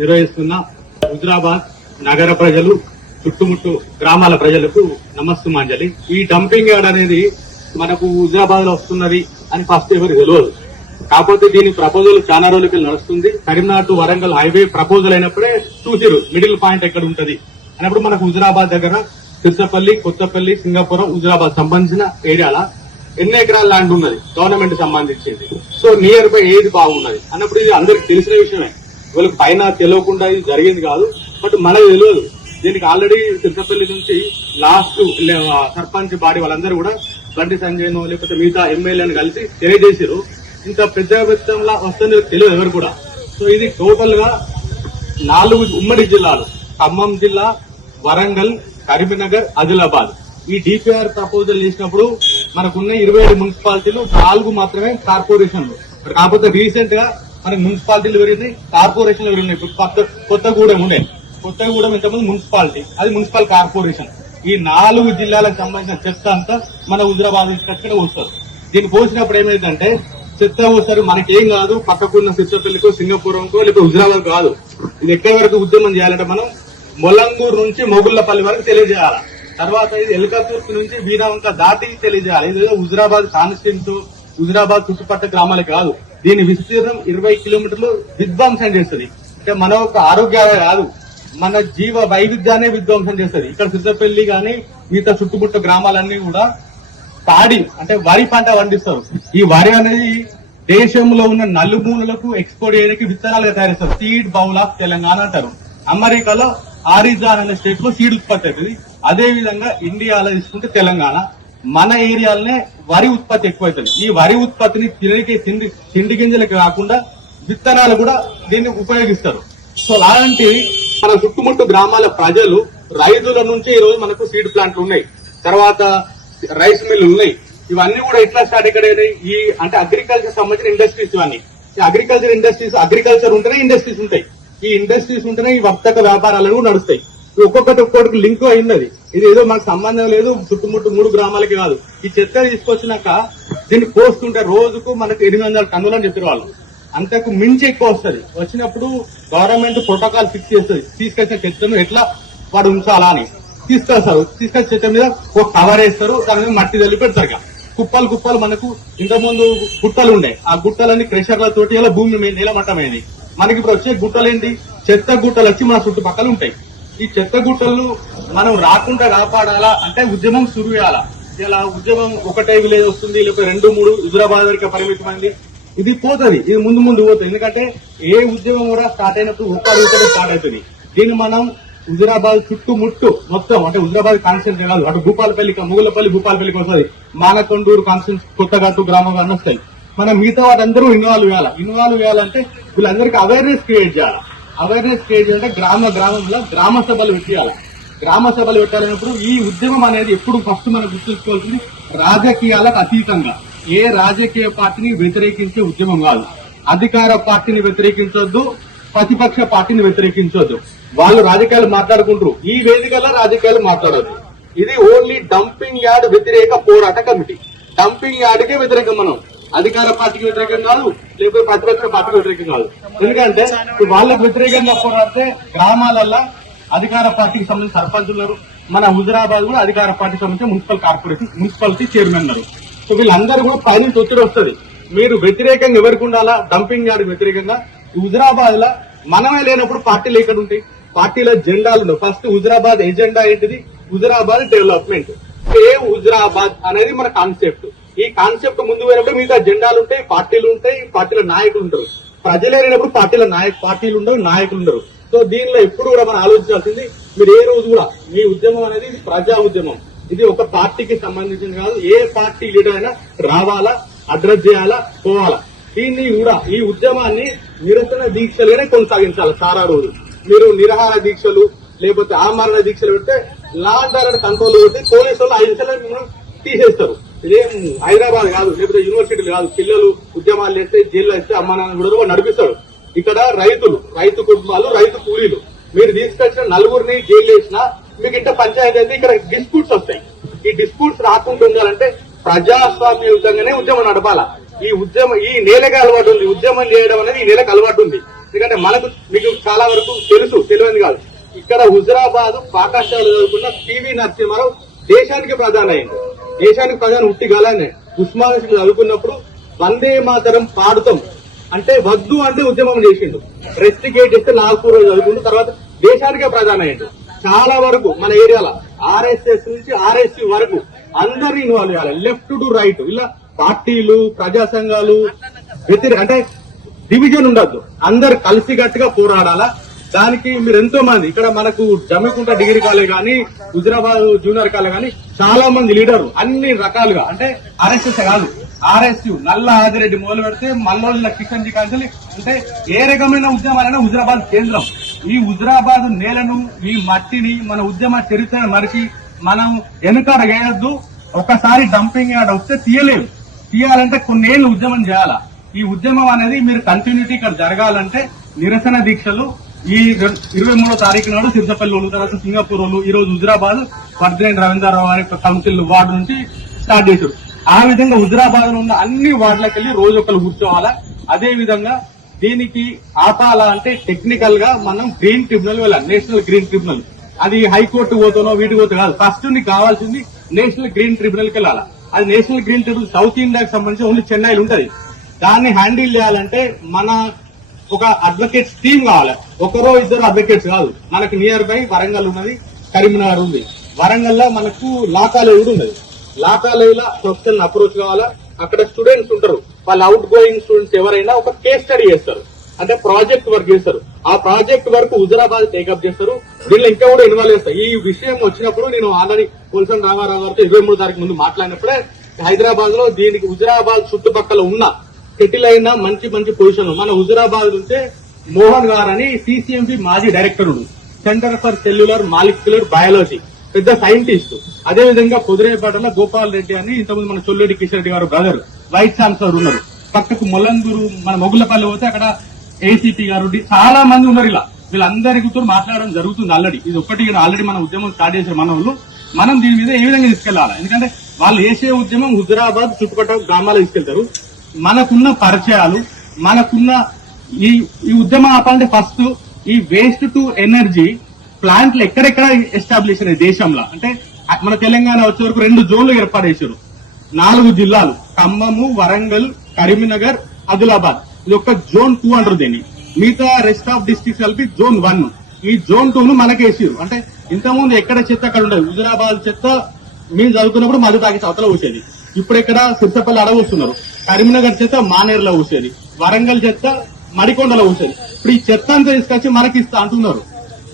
నిర్వహిస్తున్న హుజరాబాద్ నగర ప్రజలు చుట్టుముట్టు గ్రామాల ప్రజలకు నమస్తమాంజలి. ఈ డంపింగ్ యార్డ్ అనేది మనకు హుజరాబాద్ లో వస్తున్నది అని ఫస్ట్ ఎవరు తెలియదు. కాకపోతే దీని ప్రపోజల్ చాలా రోజులకి నడుస్తుంది. Karimnagar to Warangal highway proposal అయినప్పుడే చూసిరు మిడిల్ పాయింట్ ఎక్కడ ఉంటది అన్నప్పుడు మనకు హుజరాబాద్ దగ్గర తిరుచపల్లి, కొత్తపల్లి, సింగాపురం, హుజరాబాద్ సంబంధించిన ఏరియాల ఎన్ని ఎకరాల ల్యాండ్ ఉన్నది గవర్నమెంట్ సంబంధించింది. సో నియర్ బై ఏది బాగున్నది అన్నప్పుడు ఇది అందరికి తెలిసిన విషయమే. వీళ్ళకి పైన తెలియకుండా ఇది జరిగింది కాదు, బట్ మనకు తెలియదు. దీనికి ఆల్రెడీ తిరుపతి నుంచి లాస్ట్ సర్పంచ్ బాడీ వాళ్ళందరూ కూడా బండి సంజయ్ లేకపోతే మిగతా ఎమ్మెల్యేని కలిసి తెలియజేసారు. ఇంత పెద్ద పెద్దంలా వస్తుంది తెలియదు ఎవరు కూడా. సో ఇది టోటల్ గా 4 ఉమ్మడి జిల్లాలు, ఖమ్మం జిల్లా, వరంగల్, కరీంనగర్, ఆదిలాబాద్. ఈ డిపిఆర్ ప్రపోజల్ చేసినప్పుడు మనకున్న 27 మున్సిపాలిటీలు 4 మాత్రమే కార్పొరేషన్లు. కాకపోతే రీసెంట్ గా మనకి మున్సిపాలిటీలు పెరిగింది, కార్పొరేషన్లు పెరిగినాయి. ఇప్పుడు కొత్తగూడెం ఉండే, కొత్తగూడెం ఇంతకుముందు మున్సిపాలిటీ, అది మున్సిపల్ కార్పొరేషన్. ఈ 4 జిల్లాలకు సంబంధించిన చెత్త అంతా మన హుజరాబాద్ ఖచ్చితంగా వస్తారు. దీన్ని పోసినప్పుడు ఏమైందంటే చెత్త వస్తారు మనకేం కాదు, పక్కకున్న సిద్ధపల్లికో, సింగపూరంకో లేకపోతే హుజరాబాద్ కాదు. ఇది ఎక్కడి వరకు ఉద్యమం చేయాలంటే మనం మొలంగూరు నుంచి మొగుళ్లపల్లి వరకు తెలియజేయాలి. తర్వాత ఇది ఎల్కతూర్పు నుంచి వీరావంక దాటి తెలియజేయాలి. ఇది హుజరాబాద్ కాన్స్టిట్యూన్స్, హుజరాబాద్ చుట్టుపక్కల గ్రామాలే కాదు. దీని విస్తీర్ణం 20 కిలోమీటర్లు విధ్వంసం చేస్తుంది. అంటే మన ఒక ఆరోగ్యాలే కాదు, మన జీవ వైవిధ్యాన్ని విధ్వంసం చేస్తుంది. ఇక్కడ సిద్ధపల్లి గాని మిగతా చుట్టుముట్టు గ్రామాలన్నీ కూడా పాడి అంటే వరి పంట పండిస్తారు. ఈ వరి అనేది దేశంలో ఉన్న నలుమూలలకు ఎక్స్పోర్ట్ చేయడానికి విత్తనాలుగా తయారిస్తారు. సీడ్ బౌల్ ఆఫ్ తెలంగాణ అంటారు. అమెరికాలో ఆరిజాన్ అనే స్టేట్ లో సీడ్ ఉత్పత్తి అవుతుంది. అదే విధంగా ఇండియాలో తీసుకుంటే తెలంగాణ, మన ఏరియాలనే వరి ఉత్పత్తి ఎక్కువైతుంది. ఈ వరి ఉత్పత్తిని తిండి గింజలకు కాకుండా విత్తనాలు కూడా దీన్ని ఉపయోగిస్తారు. సో అలాంటివి మన చుట్టుముట్టు గ్రామాల ప్రజలు, రైతుల నుంచి ఈ రోజు మనకు సీడ్ ప్లాంట్లు ఉన్నాయి, తర్వాత రైస్ మిల్లు ఉన్నాయి. ఇవన్నీ కూడా ఎట్లా స్టార్ట్ ఇక్కడ ఈ అంటే అగ్రికల్చర్ సంబంధించిన ఇండస్ట్రీస్. ఇవన్నీ అగ్రికల్చర్ ఇండస్ట్రీస్, అగ్రికల్చర్ ఉంటేనే ఇండస్ట్రీస్ ఉంటాయి. ఈ ఇండస్ట్రీస్ ఉంటేనే ఈ వర్తక వ్యాపారాలు కూడా నడుస్తాయి. ఒక్కొక్కటి లింక్ అయింది. ఇది ఏదో మనకు సంబంధం లేదు, చుట్టుముట్టు 3 గ్రామాలకి కాదు. ఈ చెత్త తీసుకొచ్చినాక దీన్ని కోస్తుంటే రోజుకు మనకు 800 టన్నులు అని చెప్పారు వాళ్ళు. అంతకు మించి ఎక్కువ వస్తుంది. వచ్చినప్పుడు గవర్నమెంట్ ప్రోటోకాల్ ఫిక్స్ చేస్తుంది. తీసుకొచ్చిన చెత్తను ఎట్లా వాడు ఉంచాలా అని తీసుకొస్తారు. తీసుకొచ్చిన చెత్త మీద ఒక కవర్ వేస్తారు, దాని మీద మట్టి తల్లి పెడతారు. కుప్పలు మనకు ఇంతకుముందు గుట్టలు ఉండే, ఆ గుట్టలన్నీ క్రెషర్లతోటి ఇలా భూమి నీలమట్టమైంది. మనకి ఇప్పుడు వచ్చే గుట్టలేంటి, చెత్త గుట్టలు వచ్చి మన చుట్టుపక్కల ఉంటాయి. ఈ చెత్త గుట్టలు మనం రాకుండా కాపాడాలా అంటే ఉద్యమం సురు చేయాలా. ఇలా ఉద్యమం ఒకటే విలేజ్ వస్తుంది, లేకపోతే 2-3 హుజరాబాద్ వరకు పరిమితమైంది. ఇది పోతుంది, ఇది ముందు పోతుంది. ఎందుకంటే ఏ ఉద్యమం కూడా స్టార్ట్ అయినప్పుడు ఒక్కరు స్టార్ట్ అవుతుంది. దీన్ని మనం హుజరాబాద్ చుట్టుముట్టు మొత్తం అంటే హుజరాబాద్ కాన్స్టిట్యూన్సీ కాదు, అటు భూపాలపల్లి, ముగులపల్లి, భూపాలపల్లికి వస్తుంది, మానకొండూరు కాన్స్టిట్యూన్సీ, కొత్తగట్టు గ్రామం అన్నీ వస్తాయి. మనం మిగతా వారందరూ ఇన్వాల్వ్ చేయాలంటే వీళ్ళందరికీ అవేర్నెస్ క్రియేట్ చేయాలి. అవేర్నెస్ క్రియేట్ చేయాలంటే గ్రామంలో గ్రామ సభలు పెట్టాలి. గ్రామ సభలు పెట్టాలన్నప్పుడు ఈ ఉద్యమం అనేది ఎప్పుడు ఫస్ట్ మనం గుర్తుంచుకోవాల్సింది రాజకీయాలకు అతీతంగా. ఏ రాజకీయ పార్టీని వ్యతిరేకించే ఉద్యమం కాదు. అధికార పార్టీని వ్యతిరేకించొద్దు, ప్రతిపక్ష పార్టీని వ్యతిరేకించొద్దు. వాళ్ళు రాజకీయాలు మాట్లాడుకుంటారు, ఈ వేదికల్లో రాజకీయాలు మాట్లాడొద్దు. ఇది ఓన్లీ డంపింగ్ యార్డ్ వ్యతిరేక పోరాట కమిటీ. డంపింగ్ యార్డ్కే వ్యతిరేకం. మనం అధికార పార్టీకి వ్యతిరేకం కాదు, లేకపోతే ప్రతిపక్ష పార్టీకి వ్యతిరేకం కాదు. ఎందుకంటే వాళ్ళకు వ్యతిరేకంగా పోరాడితే గ్రామాలల్లో అధికార పార్టీకి సంబంధించిన సర్పంచ్ ఉన్నారు. మన హుజరాబాద్ కూడా అధికార పార్టీకి సంబంధించిన మున్సిపల్ కార్పొరేషన్, మున్సిపాలిటీ చైర్మన్ ఉన్నారు. సో వీళ్ళందరూ కూడా పైనుంచి ఒత్తిడి వస్తుంది. మీరు వ్యతిరేకంగా ఎవరికి ఉండాలా, డంపింగ్ యార్డ్ వ్యతిరేకంగా. హుజరాబాద్ లో మనమే లేనప్పుడు పార్టీలు ఎక్కడ ఉంటాయి? పార్టీల జెండాలు. ఫస్ట్ హుజరాబాద్ ఎజెండా ఏంటిది? హుజరాబాద్ డెవలప్మెంట్. ఏ హుజరాబాద్ అనేది మన కాన్సెప్ట్. ఈ కాన్సెప్ట్ ముందు పోయినప్పుడు మిగతా జెండాలు ఉంటాయి, పార్టీలు ఉంటాయి, పార్టీల నాయకులు ఉంటారు. ప్రజలే లేనప్పుడు పార్టీలు ఉండవు, నాయకులు ఉండరు. సో దీనిలో ఎప్పుడు కూడా మనం ఆలోచించాల్సింది, మీరు ఏ రోజు కూడా మీ ఉద్యమం అనేది ప్రజా ఉద్యమం. ఇది ఒక పార్టీకి సంబంధించింది కాదు. ఏ పార్టీ లీడర్ అయినా రావాలా, అడ్రస్ చేయాలా, పోవాలా. దీన్ని కూడా ఈ ఉద్యమాన్ని నిరసన దీక్షలుగానే కొనసాగించాలి. చాలా రోజు మీరు నిరాహార దీక్షలు లేకపోతే ఆమరణ దీక్షలు పెడితే లా అండ్ ఆర్డర్ కంట్రోల్ పెట్టి పోలీసు వాళ్ళు 5 నిమిషాలు మిమ్మల్ని తీసేస్తారు. ఇదేం హైదరాబాద్ కాదు, లేకపోతే యూనివర్సిటీలు కాదు. పిల్లలు ఉద్యమాలు చేస్తే జైల్లో వేస్తే అమ్మ నాన్న కూడా నడిపిస్తాడు. ఇక్కడ రైతు కుటుంబాలు, రైతు కూలీలు. మీరు తీసుకొచ్చిన 4 జైలు వేసినా మీకు ఇంత పంచాయతీ అయితే ఇక్కడ డిస్ప్యూట్స్ వస్తాయి. ఈ డిస్ప్యూట్స్ రాకుండా ఉండాలంటే ప్రజాస్వామ్యయుతంగానే ఉద్యమం నడపాలా. ఈ నేలకు అలవాటు ఉంది, ఉద్యమం చేయడం అనేది ఈ నేలకు అలవాటు ఉంది. ఎందుకంటే మీకు చాలా వరకు తెలియదు కాదు. ఇక్కడ హుజరాబాద్ పాఠశాల చదువుకున్న పివి నరసింహారావు దేశానికి ప్రధాని అయింది. దేశానికి ప్రధాని ఉట్టిగాలనే ఉస్మానియా చదువుకున్నప్పుడు వందే మాతరం పాడుతాం అంటే వద్దు అంటే ఉద్యమం చేసిండు. రెస్టిగేట్ చేస్తే నాగపూర్ చదువుకుంటూ తర్వాత దేశానికే ప్రధాని అయ్యిండు. చాలా వరకు మన ఏరియాలో ఆర్ఎస్ఎస్ నుంచి ఆర్ఎస్సీ వరకు అందరినీ ఇన్వాల్వ్ చేయాలి. లెఫ్ట్ టు రైట్ ఇలా పార్టీలు ప్రజా సంఘాలు అంటే డివిజన్ ఉండద్దు, అందరు కలిసి గట్టిగా పోరాడాలా. దానికి మీరు ఎంతో మంది ఇక్కడ మనకు జమ్మికుంట డిగ్రీ కాలేజ్ కానీ హుజరాబాద్ జూనియర్ కాలేజ్ కానీ చాలా మంది లీడర్లు అన్ని రకాలుగా అంటే ఆర్ఎస్ఎస్ కాదు ఆర్ఎస్యు నల్ల ఆదిరెడ్డి మొదలు పెడితే మల్లోళ్ళ కిషన్ జీ కాంచెలి అంటే ఏ రకమైన ఉద్యమాలైనా హుజరాబాద్ కేంద్రం. ఈ హుజరాబాద్ నేలను ఈ మట్టిని మన ఉద్యమ చరిత్రను మరిచి మనం వెనుకాడ వేయొద్దు. ఒకసారి డంపింగ్ యార్డ్ వస్తే తీయాలంటే కొన్నేళ్లు ఉద్యమం చేయాలా. ఈ ఉద్యమం అనేది మీరు కంటిన్యూటీ ఇక్కడ జరగాలంటే నిరసన దీక్షలు ఈ 23వ తారీఖు నాడు సిద్ధపల్లి వాళ్ళు, తర్వాత సింగపూర్ వాళ్ళు, ఈ రోజు హుజరాబాద్ పర్దినేని రవీంద్రరావు గారి కౌన్సిల్ వార్డు నుంచి స్టార్ట్ చేశారు. ఆ విధంగా హుజరాబాద్ లో ఉన్న అన్ని వార్డులకు వెళ్లి రోజు ఒకరు కూర్చోవాలా. అదే విధంగా దీనికి ఆపాలా అంటే టెక్నికల్ గా మనం గ్రీన్ ట్రిబ్యునల్ వెళ్ళాలి, నేషనల్ గ్రీన్ ట్రిబ్యునల్. అది హైకోర్టు పోతానో వీటికి పోతే కాదు, ఫస్ట్ నీకు కావాల్సింది నేషనల్ గ్రీన్ ట్రిబ్యునల్ కి వెళ్ళాలా. అది నేషనల్ గ్రీన్ ట్రిబ్యునల్ సౌత్ ఇండియాకి సంబంధించి ఓన్లీ చెన్నైలో ఉంటది. దాన్ని హ్యాండిల్ చేయాలంటే మన ఒక అడ్వకేట్స్ టీమ్ కావాలి. ఒకరో ఇద్దరు అడ్వకేట్స్ కాదు. మనకు నియర్ బై వరంగల్ ఉన్నది, కరీంనగర్ ఉంది. వరంగల్ లో మనకు లా కాలేజ్ కూడా ఉన్నది. లా కాలేజ్ లో ప్రొఫెషనల్ అప్రోచ్ కావాలా. అక్కడ స్టూడెంట్స్ ఉంటారు, వాళ్ళ అవుట్ గోయింగ్ స్టూడెంట్స్ ఎవరైనా ఒక కేస్ స్టడీ చేస్తారు, అంటే ప్రాజెక్ట్ వర్క్ చేస్తారు. ఆ ప్రాజెక్ట్ వర్క్ హుజరాబాద్ టేకప్ చేస్తారు. దీనిలో ఇంకా కూడా ఇన్వాల్వ్ చేస్తారు. ఈ విషయం వచ్చినప్పుడు నేను ఆల్రెడీ పోల్సన్ రామారావు గారితో 23 తారీఖు ముందు మాట్లాడినప్పుడే హైదరాబాద్ లో దీనికి హుజరాబాద్ చుట్టుపక్కల ఉన్న సెటిల్ అయిన మంచి పొజిషన్ మన హుజరాబాద్ నుంచే మోహన్ గారు అని సిసిఎంబి మాజీ director, centre for cellular molecular biology, పెద్ద సైంటిస్ట్. అదేవిధంగా పొదిరేపేటలో గోపాల్ రెడ్డి అని ఇంతకుముందు మన చొల్లేటి కిషన్ రెడ్డి గారు బ్రదర్ వైస్ ఛాన్సలర్ ఉన్నారు. పక్కకు మొలందూరు మన మొగులపల్లి పోతే అక్కడ ఏసీపీ గారు చాలా మంది ఉన్నారు. ఇలా వీళ్ళందరితో మాట్లాడడం జరుగుతుంది ఆల్రెడీ. ఇది ఒక్కటి ఆల్రెడీ మన ఉద్యమం స్టార్ట్ చేసిన మనం దీని మీద ఏ విధంగా తీసుకెళ్లాలి. ఎందుకంటే వాళ్ళు వేసే ఉద్యమం హుజరాబాద్ చుట్టుపక్కల గ్రామాలు తీసుకెళ్తారు. మనకున్న పరిచయాలు, మనకున్న ఈ ఉద్యమం ఆపాలంటే ఫస్ట్ ఈ వేస్ట్ టు ఎనర్జీ ప్లాంట్లు ఎక్కడెక్కడ ఎస్టాబ్లిష్ అయినాయి దేశంలో. అంటే మన తెలంగాణ వచ్చే వరకు 2 జోన్లు ఏర్పాటు చేశారు, 4 జిల్లాలు ఖమ్మము, వరంగల్, కరీంనగర్, ఆదిలాబాద్. ఇది ఒక జోన్ 2 అంటారు దీన్ని. మిగతా రెస్ట్ ఆఫ్ డిస్ట్రిక్ట్స్ కలిపి జోన్ 1. ఈ జోన్ 2 ను మనకేసారు. అంటే ఇంతకుముందు ఎక్కడ చెత్త అక్కడ ఉండదు. హుజరాబాద్ చెత్త మేము చదువుకున్నప్పుడు మధు తాకి అవతల ఊసేది. ఇప్పుడు ఇక్కడ సిరిసపల్లి అడవి వస్తున్నారు. కరీంనగర్ చెత్త మానేరులో ఊసేది, వరంగల్ చెత్త మడికొండలో ఊసేది. ఇప్పుడు ఈ చెత్త అంతా తీసుకొచ్చి మనకి ఇస్తా అంటున్నారు.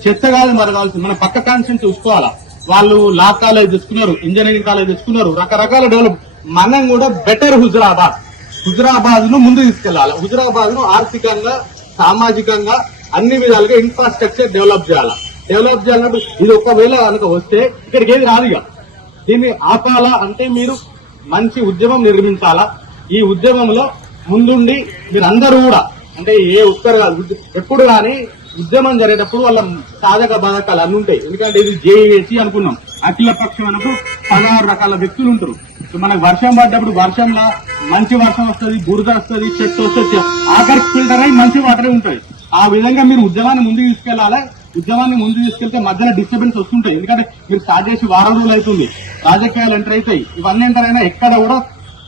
చెత్త కాదు మనకు కావాల్సింది, మన పక్క కాన్స్టిట్యూన్సీ చూసుకోవాలా. వాళ్ళు లా కాలేజ్ తెచ్చుకున్నారు, ఇంజనీరింగ్ కాలేజ్ తెచ్చుకున్నారు, రకరకాల డెవలప్. మనం కూడా బెటర్ హుజరాబాద్ ను ముందు తీసుకెళ్లాలి. హుజరాబాద్ ను ఆర్థికంగా, సామాజికంగా అన్ని విధాలుగా ఇన్ఫ్రాస్ట్రక్చర్ డెవలప్ చేయాలన్నప్పుడు ఇది ఒకవేళ కనుక వస్తే ఇక్కడికి ఏది రాదు. ఇక దీన్ని ఆపాలా అంటే మీరు మంచి ఉద్యమం నిర్మించాలా. ఈ ఉద్యమంలో ముందుండి మీరందరూ కూడా అంటే ఏ ఉత్తర ఎప్పుడు కానీ ఉద్యమం జరిగేటప్పుడు వాళ్ళ సాధక బాధకాలు అన్ని ఉంటాయి. ఎందుకంటే ఇది జేఏసీ అనుకున్నాం, అఖిల పక్షం అన్నప్పుడు 16 రకాల వ్యక్తులు ఉంటారు. మనకు వర్షం పడ్డప్పుడు వర్షంలో మంచి వర్షం వస్తుంది, బురద వస్తుంది, చెట్టు వస్తుంది, ఆఖరికి ఫిల్టర్ అయి మంచి వాటరే ఉంటుంది. ఆ విధంగా మీరు ఉద్యమాన్ని ముందుకు తీసుకెళ్లాలి. ఉద్యమాన్ని ముందుకు తీసుకెళ్తే మధ్యలో డిస్టర్బెన్స్ వస్తుంటాయి. ఎందుకంటే మీరు స్టార్ట్ చేసి 1 వారం రోజులు అవుతుంది, రాజకీయాలు ఎంటర్ అవుతాయి. ఇవన్నీ ఎంటర్ అయినా ఎక్కడ కూడా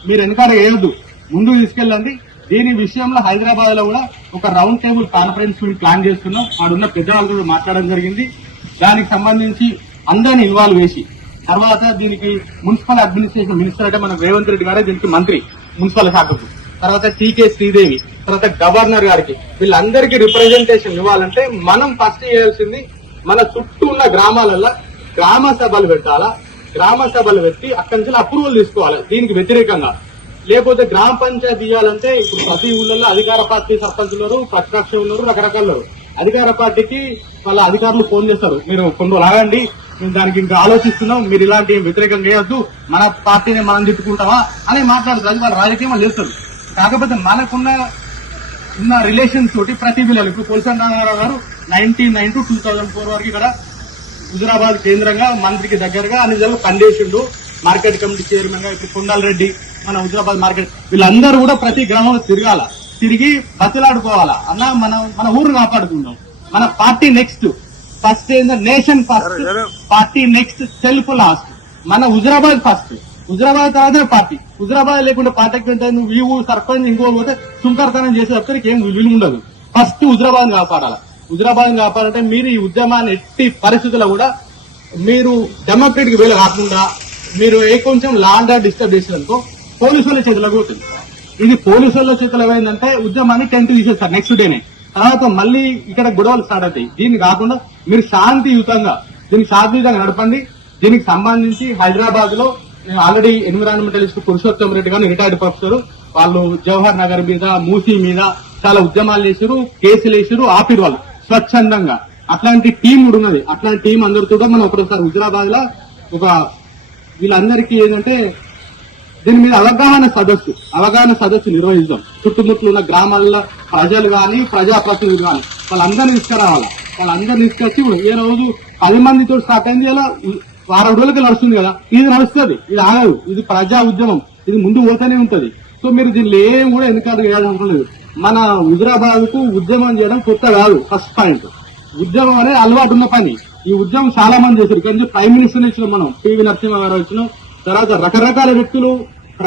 మీరు వెనకాడ వేయొద్దు, ముందుకు తీసుకెళ్ళండి. దీని విషయంలో హైదరాబాద్ లో కూడా ఒక రౌండ్ టేబుల్ కాన్ఫరెన్స్ ప్లాన్ చేస్తున్నాం. ఆడున్న పెద్దవాళ్ళతో మాట్లాడడం జరిగింది. దానికి సంబంధించి అందరినీ ఇన్వాల్వ్ చేసి తర్వాత దీనికి మున్సిపల్ అడ్మినిస్ట్రేషన్ మినిస్టర్ అంటే మన రేవంత్ రెడ్డి గారే దీనికి మంత్రి మున్సిపల్ శాఖకు, తర్వాత టీకే శ్రీదేవి, తర్వాత గవర్నర్ గారికి వీళ్ళందరికీ రిప్రజెంటేషన్ ఇవ్వాలంటే మనం ఫస్ట్ చేయాల్సింది మన చుట్టూ ఉన్న గ్రామాలలో గ్రామ సభలు పెట్టాలా. గ్రామ సభలు పెట్టి అక్కడి నుంచి అప్రూవల్ తీసుకోవాలి దీనికి వ్యతిరేకంగా. లేకపోతే గ్రామ పంచాయతీ ఇవ్వాలంటే ఇప్పుడు ప్రతి ఊళ్ళల్లో అధికార పార్టీ సర్పంచులు, ప్రతిపక్షం ఉన్నారు, రకరకాలు. అధికార పార్టీకి వాళ్ళ అధికారులు ఫోన్ చేస్తారు, మీరు కొన్ని లాగండి, మేము దానికి ఇంకా ఆలోచిస్తున్నాం, మీరు ఇలాంటి వ్యతిరేకం చేయొద్దు, మన పార్టీని మనం తిట్టుకుంటామా అని మాట్లాడుతుంది. అది వాళ్ళ రాజకీయం వాళ్ళు చేస్తారు. కాకపోతే మనకున్న రిలేషన్స్ తోటి ప్రతి జిల్లాలో ఇప్పుడు పోల్సన్ రామారావు గారు 1990 to 2004 వరకు ఇక్కడ హుజరాబాద్ కేంద్రంగా మంత్రికి దగ్గరగా అన్ని జిల్లాలో పనిచేసిండు. మార్కెట్ కమిటీ చైర్మన్ గా ఇప్పుడు కొండాల రెడ్డి మన హుజరాబాద్ మార్కెట్, వీళ్ళందరూ కూడా ప్రతి గ్రామంలో తిరగాల. తిరిగి బతిలాడుకోవాలా అన్న. మన ఊరు కాపాడుకుందాం. మన పార్టీ నెక్స్ట్, ఫస్ట్ ఏంటంటే nation first, party next, self last. మన హుజరాబాద్ ఫస్ట్, హుజరాబాద్ తర్వాత పార్టీ. హుజరాబాద్ లేకుండా పార్టీకి వెంట నువ్వు ఈ ఊరు సర్పంచ్ ఇంకో పోతే సుంకర్తనం చేసేటప్పటికి ఏం విలువ ఉండదు. ఫస్ట్ హుజరాబాద్ కాపాడాలి. హుజరాబాద్ కాపాడంటే మీరు ఈ ఉద్యమాన్ని ఎట్టి పరిస్థితుల్లో కూడా మీరు డెమోక్రటిక్ వేలు కాకుండా మీరు ఏ కొంచెం లా అండ్ ఆర్డర్ డిస్టర్బ్ చేసినందుకో పోలీసుల చేతులకు పోతుంది. ఇది పోలీసుల చేతులు ఏమైందంటే ఉద్యమాన్ని టెంట్ తీసేస్తారు నెక్స్ట్ డేనే. తర్వాత మళ్ళీ ఇక్కడ గొడవలు స్టార్ట్ అవుతాయి. దీన్ని కాకుండా మీరు శాంతియుతంగా నడపండి. దీనికి సంబంధించి హైదరాబాద్ లో ఆల్రెడీ ఎన్విరాన్మెంటలిస్ట్ పురుషోత్తం రెడ్డి గారు రిటైర్డ్ ప్రొఫెసర్, వాళ్ళు జవహర్ నగర్ మీద, మూసీ మీద చాలా ఉద్యమాలు చేశారు, కేసులు వేసారు, ఆపిరు వాళ్ళు స్వచ్ఛందంగా. అట్లాంటి టీం కూడా ఉన్నది. అట్లాంటి టీం అందరితో కూడా మనం ఒకసారి హుజరాబాద్ లో వీళ్ళందరికీ ఏంటంటే దీని మీద అవగాహన సదస్సు నిర్వహిస్తాం. చుట్టుముట్లు ఉన్న గ్రామాల్లో ప్రజలు గాని, ప్రజాప్రతినిధులు గాని వాళ్ళందరినీ తీసుకురావాలి. వాళ్ళందరినీ తీసుకొచ్చి ఏ రోజు 10 మందితో స్టార్ట్ అయింది, ఇలా వారం రోజులకి నడుస్తుంది కదా. ఇది నడుస్తుంది, ఇది ఆగదు. ఇది ప్రజా ఉద్యమం, ఇది ముందు పోతూనే ఉంటది. సో మీరు దీనిలో ఏం కూడా ఎందుకంటే లేదు. మన హుజరాబాద్ కు ఉద్యమం చేయడం కొత్త కాదు. ఫస్ట్ పాయింట్, ఉద్యమం అనేది అలవాటు ఉన్న పని. ఈ ఉద్యమం చాలా మంది చేశారు. కానీ ప్రైమ్ మినిస్టర్ ఇచ్చినాం మనం, పివి నరసింహ గారు వచ్చినాం. తర్వాత రకరకాల వ్యక్తులు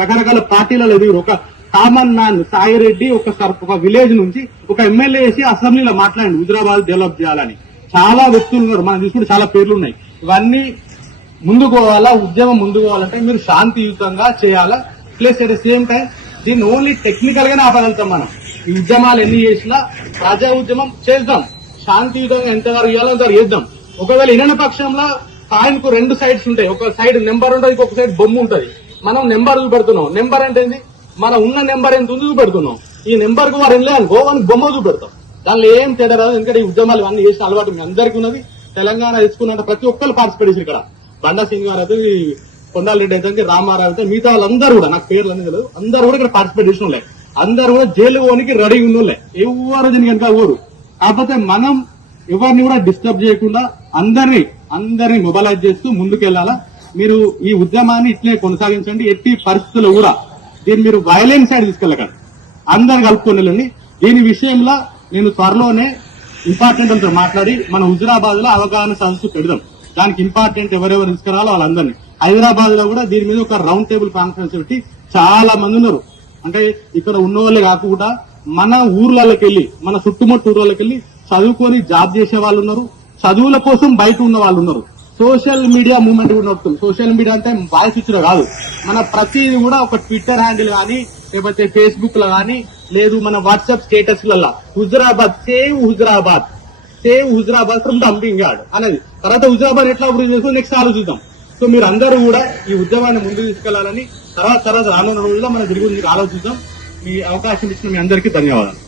రకరకాల పార్టీలలో ఎదురు. ఒక కామన్ మ్యాన్ సాయిరెడ్డి ఒక విలేజ్ నుంచి ఒక ఎమ్మెల్యే చేసి అసెంబ్లీలో మాట్లాడండి హుజరాబాద్ డెవలప్ చేయాలని. చాలా వ్యక్తులు ఉన్నారు, మనం తీసుకుంటే చాలా పేర్లు ఉన్నాయి. ఇవన్నీ ముందుకు పోవాలా, ఉద్యమం ముందుకు పోవాలంటే మీరు శాంతియుతంగా చేయాలా. Plus at the same time దీన్ని ఓన్లీ టెక్నికల్ గానే ఆపగలుగుతాం మనం. ఈ ఉద్యమాలు ఎన్ని చేసినా ప్రజా ఉద్యమం చేద్దాం, శాంతియుతంగా ఎంతవరకు చేయాలో అంతవరకు చేద్దాం. ఒకవేళ ఇనన పక్షంలో కాయిన్ కు 2 సైడ్స్ ఉంటాయి. ఒక సైడ్ నెంబర్ ఉంటుంది, ఇంకొక సైడ్ బొమ్మ ఉంటది. మనం నెంబర్ చూపెడుతున్నాం. నెంబర్ అంటే ఏంది, మనం ఉన్న నెంబర్ ఎంత ఉంది చూపెడుతున్నాం. ఈ నెంబర్ కు వారు వెళ్ళే అనుకో అని బొమ్మ చూపెడతాం. దానిలో ఏం తేడా రాదు. ఎందుకంటే ఈ ఉద్యమాలు అన్ని చేసిన అలవాటు మీ అందరికీ ఉన్నది. తెలంగాణ తీసుకున్న ప్రతి ఒక్కరు పార్టిసిపేట్ చేసి ఇక్కడ బండా సింగ్ గారు అయితే, కొండారెడ్డి అయితే, రామారావు అయితే, మిగతా వాళ్ళందరూ కూడా నాకు పేర్లు అనేది తెలియదు, అందరూ కూడా ఇక్కడ పార్టిసిపేట్ చేసిన వాళ్ళే. అందరూ కూడా జైలు పోనికి రెడీ ఉన్న వాళ్ళే. ఎవరు దీనికి వెనక పోరు. కాకపోతే మనం ఎవరిని కూడా డిస్టర్బ్ చేయకుండా అందరినీ మొబైలైజ్ చేస్తూ ముందుకెళ్లాలా. మీరు ఈ ఉద్యమాన్ని ఇట్లే కొనసాగించండి. ఎట్టి పరిస్థితుల్లో కూడా దీన్ని మీరు వైలెన్స్ సైడ్ తీసుకెళ్ళకండి. అందరు కలుపుకొని వెళ్ళండి. దీని విషయంలో నేను త్వరలోనే ఇంపార్టెంట్ అంతా మాట్లాడి మన హుజరాబాద్ లో అవగాహన సదస్సు పెడదాం. దానికి ఇంపార్టెంట్ ఎవరెవరు తీసుకురావాలో వాళ్ళందరినీ. హైదరాబాద్ లో కూడా దీని మీద ఒక రౌండ్ టేబుల్ కాన్ఫరెన్స్ పెట్టి చాలా మంది ఉన్నారు. అంటే ఇక్కడ ఉన్న వాళ్ళే కాకుండా మన ఊర్లకి వెళ్ళి, మన చుట్టుముట్టు ఊర్లకి వెళ్ళి చదువుకొని జాబ్ చేసే వాళ్ళు ఉన్నారు, చదువుల కోసం బయట ఉన్న వాళ్ళు ఉన్నారు. సోషల్ మీడియా మూవ్మెంట్ కూడా నడుస్తుంది. సోషల్ మీడియా అంటే వాయిస్ ఇచ్చిన కాదు, మన ప్రతిది కూడా ఒక ట్విట్టర్ హ్యాండిల్ కానీ, లేకపోతే ఫేస్బుక్ లో కానీ, లేదు మన వాట్సాప్ స్టేటస్ లలో Huzurabad save Huzurabad from dumping yard అనేది. తర్వాత హుజరాబాద్ ఎట్లా అభివృద్ధి చేసుకో నెక్స్ట్ ఆలోచిద్దాం. సో మీరు అందరూ కూడా ఈ ఉద్యమాన్ని ముందుకు తీసుకెళ్లాలని, తర్వాత రానున్న రోజుల్లో మన తిరిగి ఆలోచిద్దాం. మీ అవకాశం ఇచ్చిన మీ అందరికీ ధన్యవాదాలు.